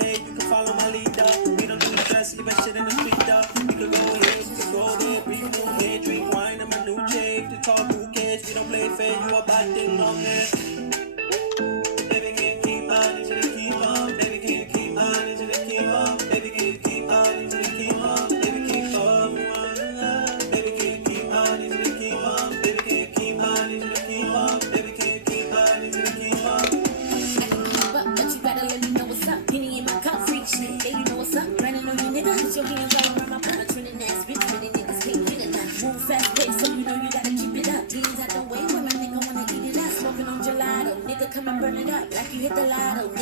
ahead, you can follow my lead, dog. We don't do the stress, leave that shit in the street, dog. We can go ahead, we can go there, breathe new hair, drink wine in my new chain. To talk bouquets, we don't play fair, you a bad thing long hair. Baby, can't keep on, need you to keep on. Baby, can't keep on, need you to keep on. Baby, can't keep on, need you to keep on. Baby, keep on, baby, can't keep on, need you to keep on. Baby, can't keep on, need you to keep on. Baby, can't keep on, need you to keep on. But you gotta let me know what's up. Henny in my cup, freak shit. Yeah, you know what's up. Running on you, nigga. Put your hands all around my butt. Trending ass bitch, many niggas can't get enough. Move fast, pace, so you know you gotta keep it up. Jeans out the way when my nigga wanna eat it up. Smoking on gelato, nigga come and burn it up like you hit the lotto.